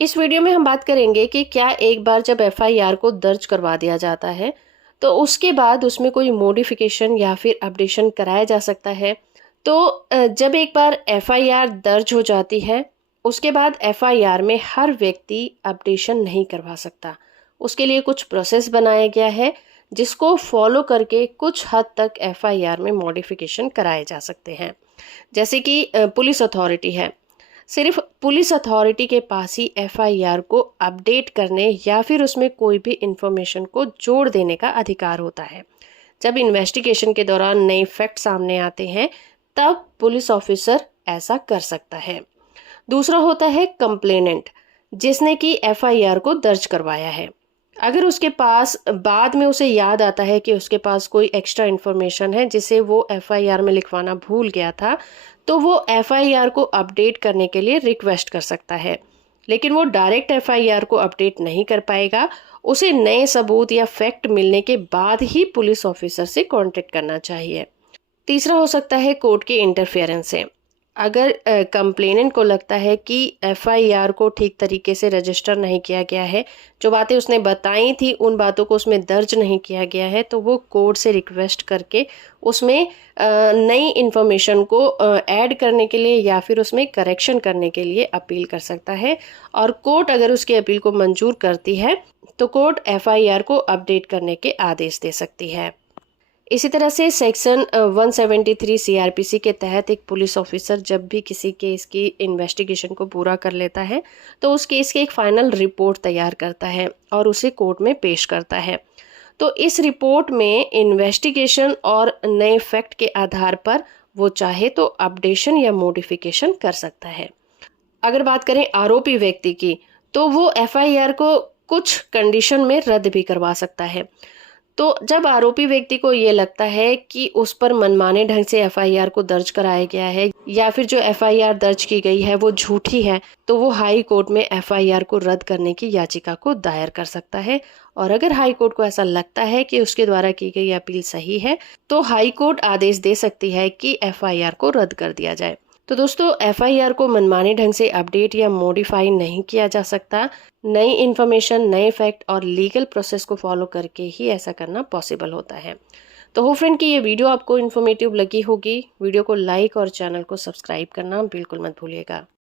इस वीडियो में हम बात करेंगे कि क्या एक बार जब एफआईआर को दर्ज करवा दिया जाता है तो उसके बाद उसमें कोई मॉडिफिकेशन या फिर अपडेशन कराया जा सकता है। तो जब एक बार एफआईआर दर्ज हो जाती है उसके बाद एफआईआर में हर व्यक्ति अपडेशन नहीं करवा सकता। उसके लिए कुछ प्रोसेस बनाया गया है जिसको फॉलो करके कुछ हद तक एफआईआर में मॉडिफिकेशन कराए जा सकते हैं। जैसे कि पुलिस अथॉरिटी है, सिर्फ पुलिस अथॉरिटी के पास ही एफआईआर को अपडेट करने या फिर उसमें कोई भी इंफॉर्मेशन को जोड़ देने का अधिकार होता है। जब इन्वेस्टिगेशन के दौरान नए फैक्ट सामने आते हैं तब पुलिस ऑफिसर ऐसा कर सकता है। दूसरा होता है कंप्लेनेंट, जिसने कि एफआईआर को दर्ज करवाया है। अगर उसके पास बाद में उसे याद आता है कि उसके पास कोई एक्स्ट्रा इन्फॉर्मेशन है जिसे वो एफआईआर में लिखवाना भूल गया था, तो वो एफआईआर को अपडेट करने के लिए रिक्वेस्ट कर सकता है। लेकिन वो डायरेक्ट एफआईआर को अपडेट नहीं कर पाएगा। उसे नए सबूत या फैक्ट मिलने के बाद ही पुलिस ऑफिसर से कांटेक्ट करना चाहिए। तीसरा हो सकता है कोर्ट के इंटरफेरेंस से। अगर कंप्लेनेंट को लगता है कि एफआईआर को ठीक तरीके से रजिस्टर नहीं किया गया है, जो बातें उसने बताई थी उन बातों को उसमें दर्ज नहीं किया गया है, तो वो कोर्ट से रिक्वेस्ट करके उसमें नई इन्फॉर्मेशन को ऐड करने के लिए या फिर उसमें करेक्शन करने के लिए अपील कर सकता है। और कोर्ट अगर उसकी अपील को मंजूर करती है तो कोर्ट एफआईआर को अपडेट करने के आदेश दे सकती है। इसी तरह से सेक्शन 173 सीआरपीसी के तहत एक पुलिस ऑफिसर जब भी किसी केस की इन्वेस्टिगेशन को पूरा कर लेता है तो उस केस की एक फाइनल रिपोर्ट तैयार करता है और उसे कोर्ट में पेश करता है। तो इस रिपोर्ट में इन्वेस्टिगेशन और नए फैक्ट के आधार पर वो चाहे तो अपडेशन या मॉडिफिकेशन कर सकता है। अगर बात करें आरोपी व्यक्ति की, तो वो एफआईआर को कुछ कंडीशन में रद्द भी करवा सकता है। तो जब आरोपी व्यक्ति को ये लगता है कि उस पर मनमाने ढंग से एफआईआर को दर्ज कराया गया है या फिर जो एफआईआर दर्ज की गई है वो झूठी है, तो वो हाई कोर्ट में एफआईआर को रद्द करने की याचिका को दायर कर सकता है। और अगर हाई कोर्ट को ऐसा लगता है कि उसके द्वारा की गई अपील सही है तो हाई कोर्ट आदेश दे सकती है कि एफआईआर को रद्द कर दिया जाए। तो दोस्तों, एफआईआर को मनमाने ढंग से अपडेट या मॉडिफाई नहीं किया जा सकता। नई इन्फॉर्मेशन, नए फैक्ट और लीगल प्रोसेस को फॉलो करके ही ऐसा करना पॉसिबल होता है। तो होप फ्रेंड कि ये वीडियो आपको इन्फॉर्मेटिव लगी होगी। वीडियो को लाइक और चैनल को सब्सक्राइब करना बिल्कुल मत भूलिएगा।